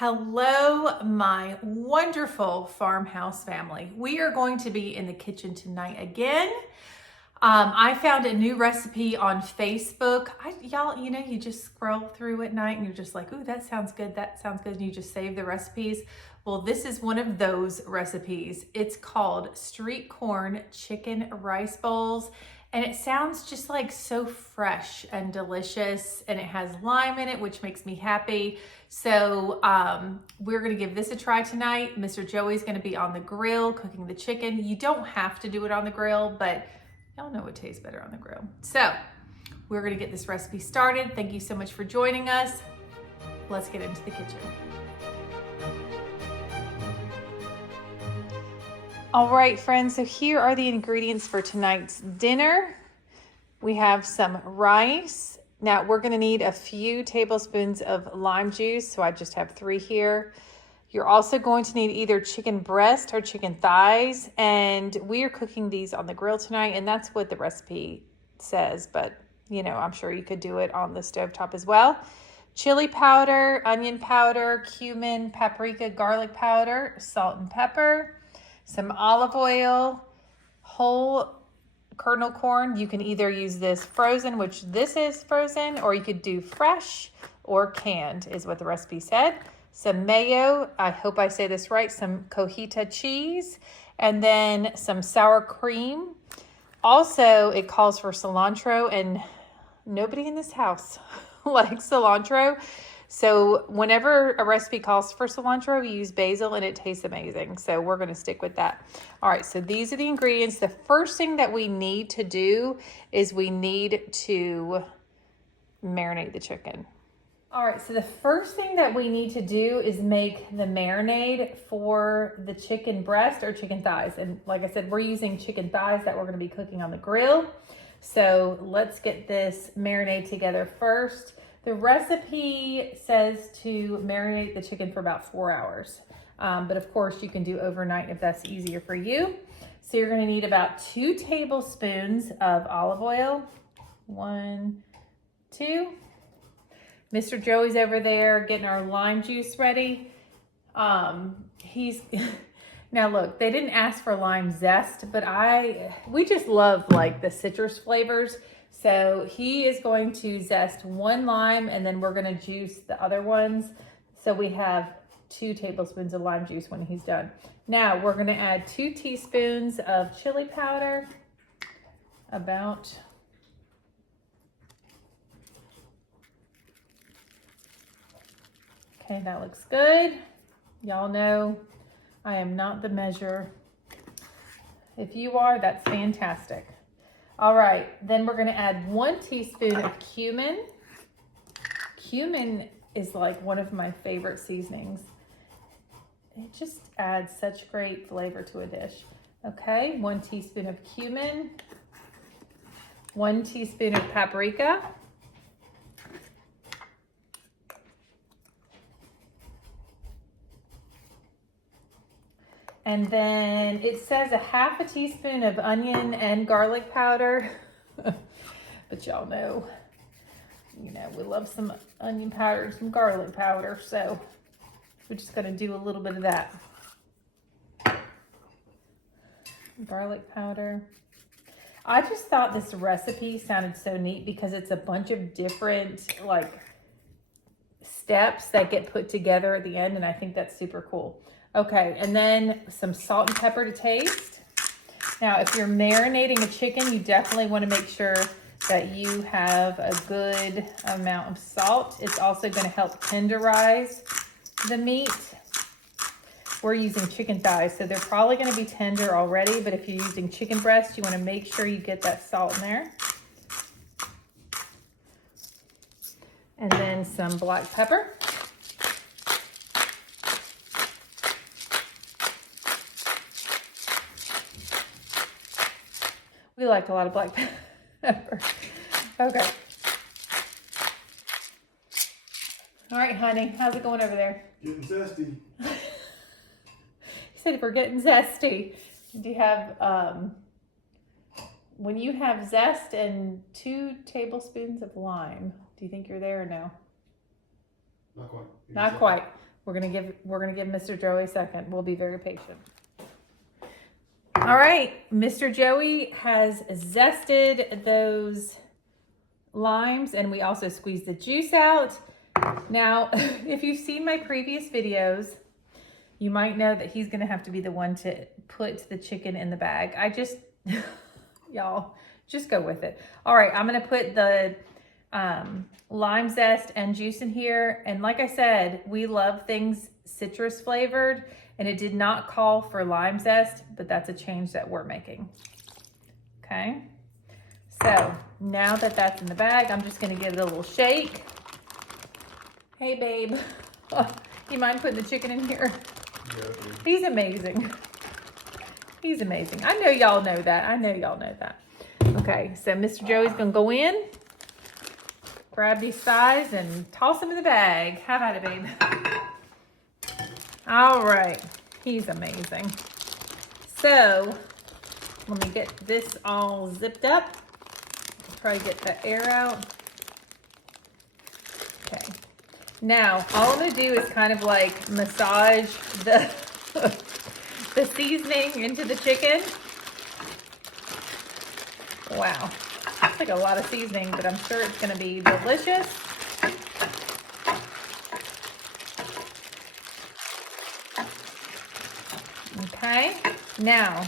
Hello, my wonderful farmhouse family. We are going to be in the kitchen tonight again. I found a new recipe on Facebook. Y'all, you just scroll through at night and you're just like, ooh, that sounds good. That sounds good. And you just save the recipes. Well, this is one of those recipes. It's called street corn chicken rice bowls. And it sounds just like so fresh and delicious, and it has lime in it, which makes me happy. So we're gonna give this a try tonight. Mr. Joey's gonna be on the grill cooking the chicken. You don't have to do it on the grill, but y'all know what tastes better on the grill. So we're gonna get this recipe started. Thank you so much for joining us. Let's get into the kitchen. All right, friends, so here are the ingredients for tonight's dinner. We have some rice. Now we're gonna need a few tablespoons of lime juice, so I just have 3 here. You're also going to need either chicken breast or chicken thighs, and we are cooking these on the grill tonight, and that's what the recipe says, but I'm sure you could do it on the stovetop as well. Chili powder, onion powder, cumin, paprika, garlic powder, salt and pepper, some olive oil, whole kernel corn. You can either use this frozen, which this is frozen, or you could do fresh or canned is what the recipe said. Some mayo, I hope I say this right, some cojita cheese, and then some sour cream. Also, it calls for cilantro, and nobody in this house likes cilantro. So whenever a recipe calls for cilantro, we use basil and it tastes amazing. So we're going to stick with that. All right, so these are the ingredients. The first thing that we need to do is we need to marinate the chicken. All right, so the first thing that we need to do is make the marinade for the chicken breast or chicken thighs. And like I said, we're using chicken thighs that we're going to be cooking on the grill. So let's get this marinade together first. The recipe says to marinate the chicken for about 4 hours. But of course you can do overnight if that's easier for you. So you're gonna need about 2 tablespoons of olive oil. 1, 2. Mr. Joey's over there getting our lime juice ready. Now look, they didn't ask for lime zest, but we just love like the citrus flavors. So he is going to zest 1 lime and then we're gonna juice the other ones. So we have 2 tablespoons of lime juice when he's done. Now we're gonna add 2 teaspoons of chili powder, okay, that looks good. Y'all know I am not the measure. If you are, that's fantastic. All right, then we're gonna add 1 teaspoon of cumin. Cumin is like one of my favorite seasonings. It just adds such great flavor to a dish. Okay, 1 teaspoon of cumin, 1 teaspoon of paprika, and then it says a ½ teaspoon of onion and garlic powder. But y'all know, we love some onion powder and some garlic powder. So we're just gonna do a little bit of that. Garlic powder. I just thought this recipe sounded so neat because it's a bunch of different steps that get put together at the end, and I think that's super cool. Okay, and then some salt and pepper to taste. Now, if you're marinating a chicken, you definitely want to make sure that you have a good amount of salt. It's also going to help tenderize the meat. We're using chicken thighs, so they're probably going to be tender already, but if you're using chicken breast, you want to make sure you get that salt in there. And then some black pepper. We like a lot of black pepper. Okay. All right, honey, how's it going over there? Getting zesty. He said we're getting zesty. Do you have, when you have zest and 2 tablespoons of lime, do you think you're there or no? Not quite. Not quite. We're gonna give Mr. Joey a second. We'll be very patient. All right, Mr. Joey has zested those limes, and we also squeezed the juice out. Now, if you've seen my previous videos, you might know that he's gonna have to be the one to put the chicken in the bag. I just, y'all, just go with it. All right, I'm gonna put the lime zest and juice in here. And like I said, we love things citrus flavored, and it did not call for lime zest, but that's a change that we're making. Okay, so now that that's in the bag, I'm just gonna give it a little shake. Hey babe, you mind putting the chicken in here? Yeah. He's amazing. He's amazing. I know y'all know that. I know y'all know that. Okay, so Mr. Joey's gonna go in, grab these thighs and toss them in the bag. How about it, babe? All right, he's amazing. So let me get this all zipped up. Try to get the air out. Okay. Now, all I'm gonna do is kind of like massage the the seasoning into the chicken. Wow, that's like a lot of seasoning, but I'm sure it's gonna be delicious. Okay, now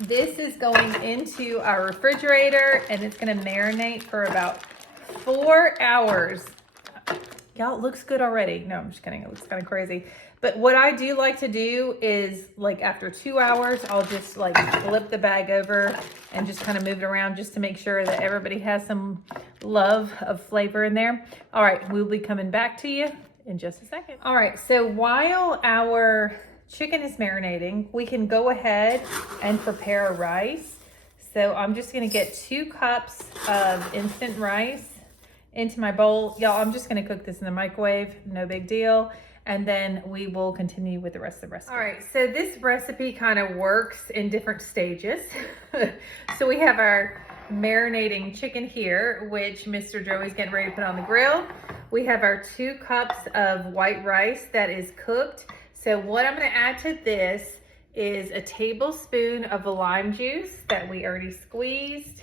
this is going into our refrigerator, and it's gonna marinate for about 4 hours. Y'all, it looks good already. No, I'm just kidding. It looks kind of crazy. But what I do like to do is, like, after 2 hours, I'll just like flip the bag over and just kind of move it around just to make sure that everybody has some love of flavor in there. All right, we'll be coming back to you in just a second. All right, so while our chicken is marinating, we can go ahead and prepare a rice. So I'm just gonna get 2 cups of instant rice into my bowl. Y'all, I'm just gonna cook this in the microwave, no big deal. And then we will continue with the rest of the recipe. All right, so this recipe kind of works in different stages. So we have our marinating chicken here, which Mr. Joey's getting ready to put on the grill. We have our 2 cups of white rice that is cooked. So what I'm gonna add to this is a tablespoon of the lime juice that we already squeezed.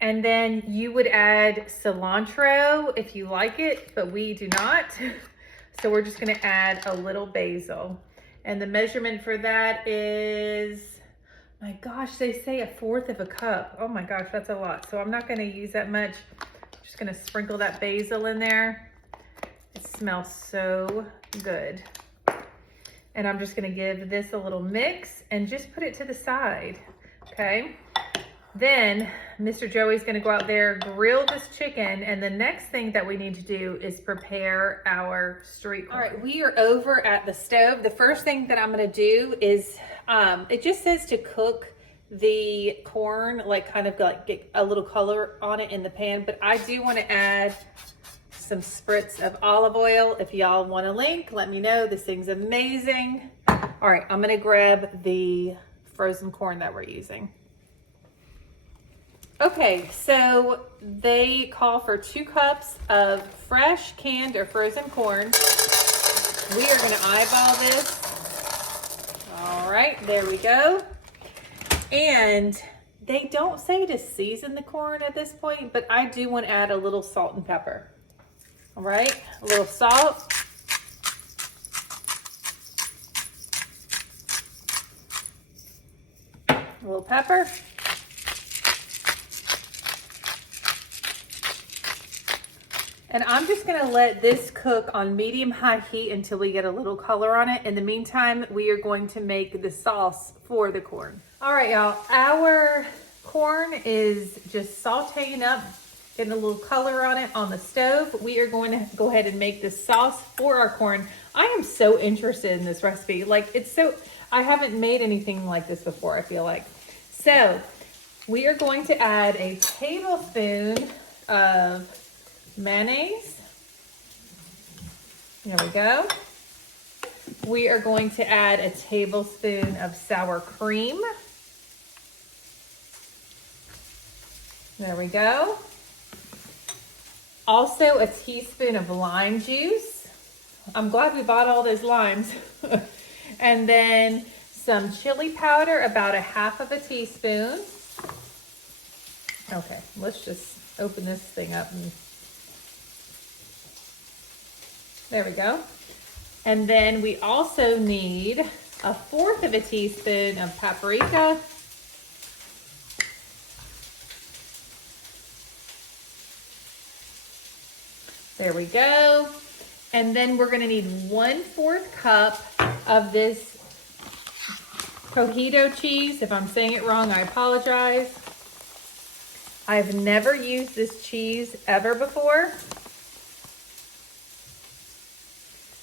And then you would add cilantro if you like it, but we do not. So we're just gonna add a little basil. And the measurement for that is, my gosh, they say 1/4 of a cup. Oh my gosh, that's a lot. So I'm not gonna use that much. I'm just gonna sprinkle that basil in there. It smells so good. And I'm just gonna give this a little mix and just put it to the side, okay? Then Mr. Joey's gonna go out there, grill this chicken, and the next thing that we need to do is prepare our street corn. All right, we are over at the stove. The first thing that I'm gonna do is, it just says to cook the corn, like kind of like get a little color on it in the pan, but I do wanna add some spritz of olive oil. If y'all want a link, let me know. This thing's amazing. All right, I'm gonna grab the frozen corn that we're using. Okay, so they call for 2 cups of fresh, canned, or frozen corn. We are gonna eyeball this. All right, there we go. And they don't say to season the corn at this point, but I do want to add a little salt and pepper. All right, a little salt. A little pepper. And I'm just gonna let this cook on medium-high heat until we get a little color on it. In the meantime, we are going to make the sauce for the corn. All right, y'all, our corn is just sauteing up, getting a little color on it on the stove. We are going to go ahead and make the sauce for our corn. I am so interested in this recipe. Like, I haven't made anything like this before, I feel like. So we are going to add a tablespoon of mayonnaise. There we go. We are going to add a tablespoon of sour cream. There we go. Also a teaspoon of lime juice. I'm glad we bought all those limes. And then some chili powder, about a half of a teaspoon. Okay, let's just open this thing up and there we go. And then we also need a fourth of a teaspoon of paprika. There we go. And then we're gonna need 1/4 cup of this cojito cheese. If I'm saying it wrong, I apologize. I've never used this cheese ever before.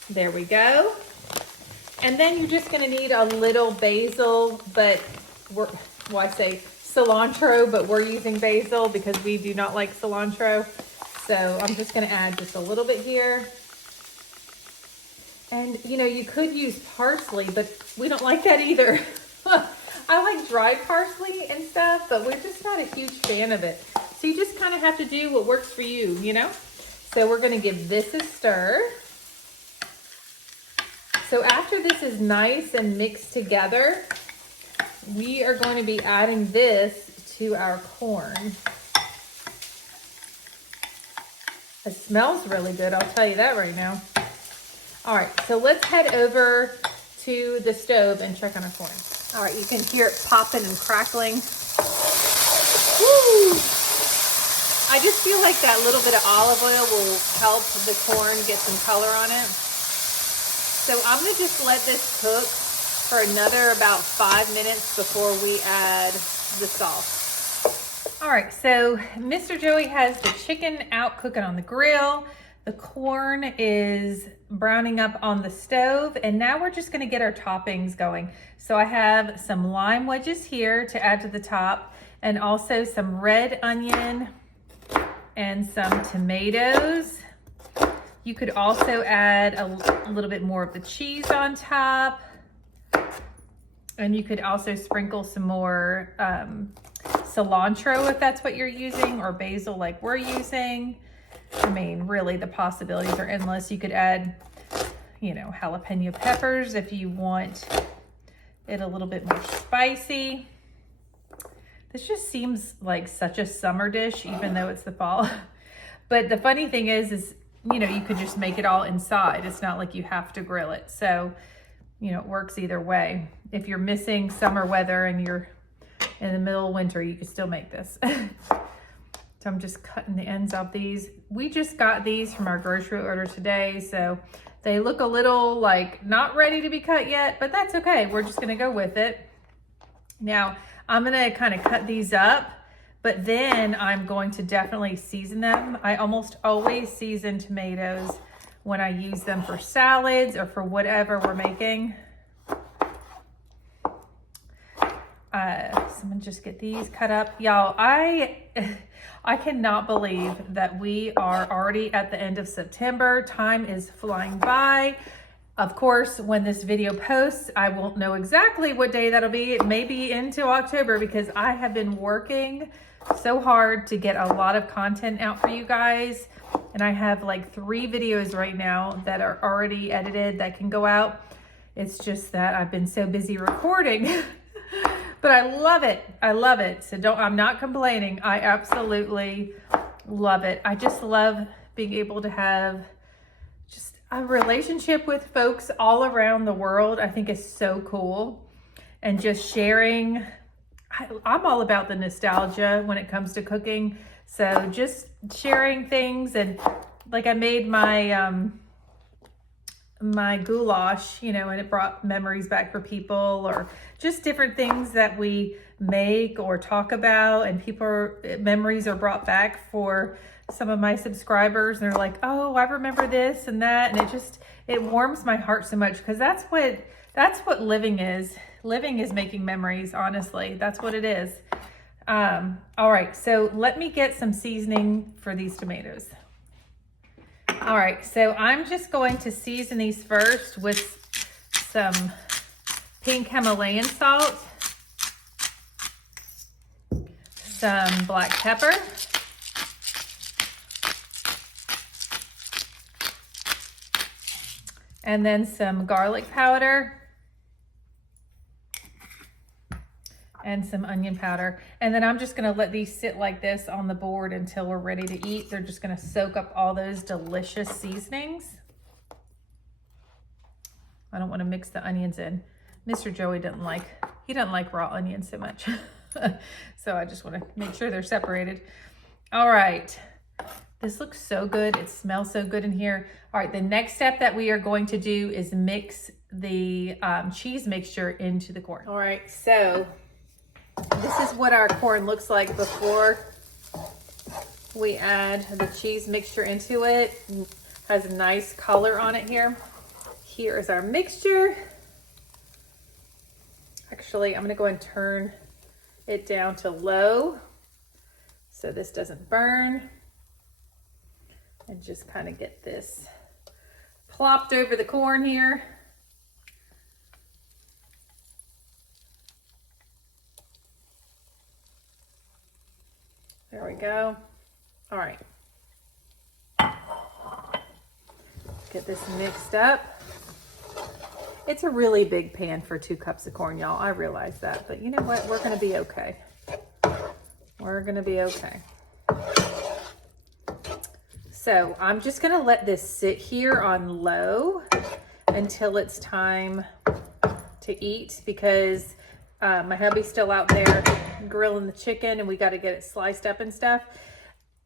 There we go. And then you're just gonna need a little basil, but I say cilantro, but we're using basil because we do not like cilantro. So I'm just gonna add just a little bit here. And you know, you could use parsley, but we don't like that either. I like dried parsley and stuff, but we're just not a huge fan of it. So you just kind of have to do what works for you, you know? So we're gonna give this a stir. So after this is nice and mixed together, we are going to be adding this to our corn. It smells really good, I'll tell you that right now. All right, so let's head over to the stove and check on our corn. All right, you can hear it popping and crackling. Woo! I just feel like that little bit of olive oil will help the corn get some color on it. So I'm gonna just let this cook for another about 5 minutes before we add the sauce. All right, so Mr. Joey has the chicken out cooking on the grill. The corn is browning up on the stove, and now we're just gonna get our toppings going. So I have some lime wedges here to add to the top, and also some red onion and some tomatoes. You could also add a little bit more of the cheese on top. And you could also sprinkle some more cilantro if that's what you're using, or basil like we're using. I mean, really the possibilities are endless. You could add, you know, jalapeno peppers if you want it a little bit more spicy. This just seems like such a summer dish, even though it's the fall. But the funny thing is, you know, you could just make it all inside. It's not like you have to grill it. So, you know, it works either way. If you're missing summer weather and you're in the middle of winter, you can still make this. So I'm just cutting the ends off these. We just got these from our grocery order today. So they look a little like not ready to be cut yet, but that's okay. We're just gonna go with it. Now, I'm gonna kind of cut these up, but then I'm going to definitely season them. I almost always season tomatoes when I use them for salads or for whatever we're making. So I'm gonna just get these cut up. Y'all, I cannot believe that we are already at the end of September. Time is flying by. Of course, when this video posts, I won't know exactly what day that'll be. It may be into October because I have been working so hard to get a lot of content out for you guys. And I have like 3 videos right now that are already edited that can go out. It's just that I've been so busy recording, but I love it. I love it. So I'm not complaining. I absolutely love it. I just love being able to have just a relationship with folks all around the world. I think is so cool. And just sharing. I'm all about the nostalgia when it comes to cooking. So just sharing things, and like I made my my goulash, you know, and it brought memories back for people, or just different things that we make or talk about, and memories are brought back for some of my subscribers, and they're like, oh, I remember this and that, and it warms my heart so much, because that's what living is. Living is making memories, honestly. That's what it is. All right, so let me get some seasoning for these tomatoes. All right, so I'm just going to season these first with some pink Himalayan salt, some black pepper, And then some garlic powder. And some onion powder. And then I'm just gonna let these sit like this on the board until we're ready to eat. They're just gonna soak up all those delicious seasonings. I don't wanna mix the onions in. Mr. Joey doesn't like raw onions so much. So I just wanna make sure they're separated. All right, this looks so good. It smells so good in here. All right, the next step that we are going to do is mix the cheese mixture into the corn. All right, so this is what our corn looks like before we add the cheese mixture into it. It has a nice color on it here. Here is our mixture. Actually, I'm gonna go and turn it down to low so this doesn't burn. And just kind of get this plopped over the corn here. There we go. All right. Get this mixed up. It's a really big pan for 2 cups of corn, y'all. I realize that, but you know what? We're gonna be okay. We're gonna be okay. So I'm just gonna let this sit here on low until it's time to eat, because my hubby's still out there grilling the chicken and we got to get it sliced up and stuff.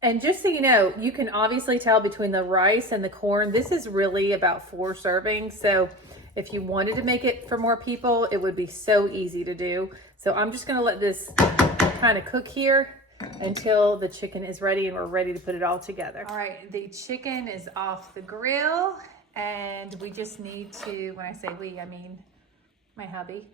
And just so you know, you can obviously tell between the rice and the corn, this is really about 4 servings. So if you wanted to make it for more people, it would be so easy to do. So I'm just gonna let this kind of cook here until the chicken is ready and we're ready to put it all together. All right, the chicken is off the grill and we just need to, when I say we, I mean my hubby,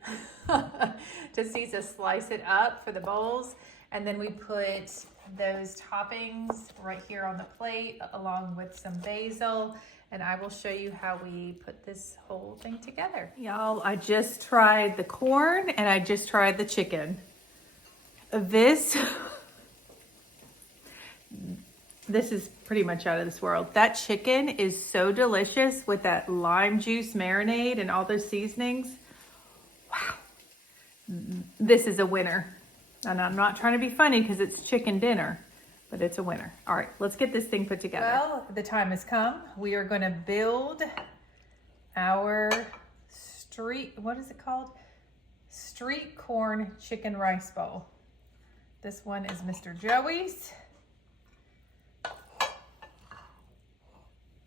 just needs to slice it up for the bowls. And then we put those toppings right here on the plate along with some basil. And I will show you how we put this whole thing together. Y'all, I just tried the corn and I just tried the chicken. This is pretty much out of this world. That chicken is so delicious with that lime juice marinade and all those seasonings. Wow, this is a winner. And I'm not trying to be funny because it's chicken dinner, but it's a winner. All right, let's get this thing put together. Well, the time has come. We are gonna build our what is it called? Street corn chicken rice bowl. This one is Mr. Joey's.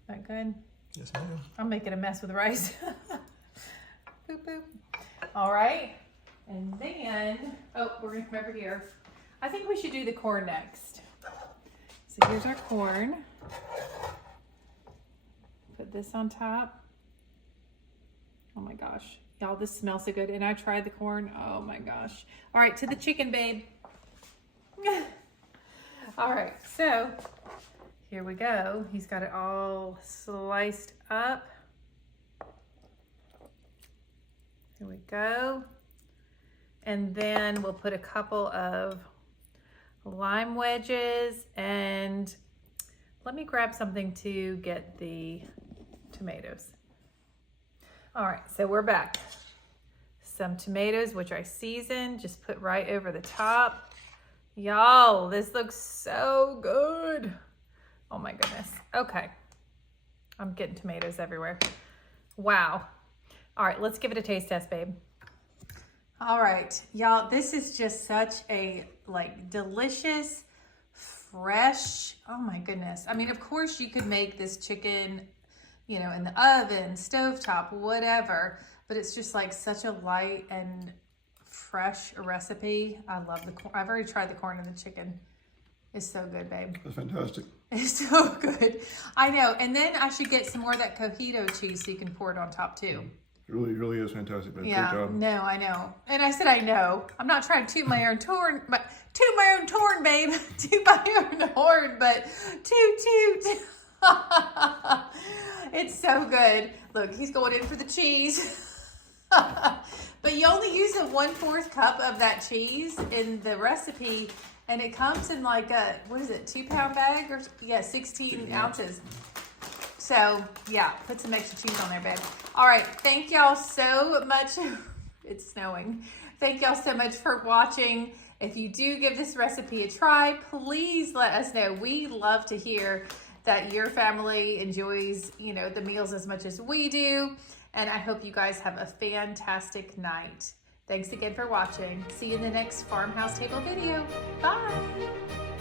That good? Yes, ma'am. I'm making a mess with the rice. Boop, boop. All right. And then, oh, we're gonna come over here. I think we should do the corn next. So here's our corn. Put this on top. Oh my gosh. Y'all, this smells so good. And I tried the corn. Oh my gosh. All right, to the chicken, babe. All right, so here we go. He's got it all sliced up. Here we go. And then we'll put a couple of lime wedges, and let me grab something to get the tomatoes. All right, so we're back. Some tomatoes, which I seasoned, just put right over the top. Y'all, this looks so good. Oh my goodness. Okay. I'm getting tomatoes everywhere. Wow. All right, let's give it a taste test, babe. All right, y'all, this is just such a delicious, fresh, oh my goodness. I mean, of course you could make this chicken, you know, in the oven, stovetop, whatever, but it's just such a light and fresh recipe. I love the corn. I've already tried the corn and the chicken. It's so good, babe. That's fantastic. It's so good. I know. And then I should get some more of that cojito cheese so you can pour it on top too. It really is fantastic, babe. Yeah, Great job. no, I know. And I said I know. I'm not trying to toot my own horn, but toot my own horn, babe. Toot my own horn, but toot. It's so good. Look, he's going in for the cheese. But you only use a 1/4 cup of that cheese in the recipe, and it comes in a, what is it, 2-pound bag? Or yeah, 16 ounces. So yeah, put some extra cheese on there, babe. All right, thank y'all so much. It's snowing. Thank y'all so much for watching. If you do give this recipe a try, please let us know. We love to hear that your family enjoys, you know, the meals as much as we do. And I hope you guys have a fantastic night. Thanks again for watching. See you in the next Farmhouse Table video. Bye.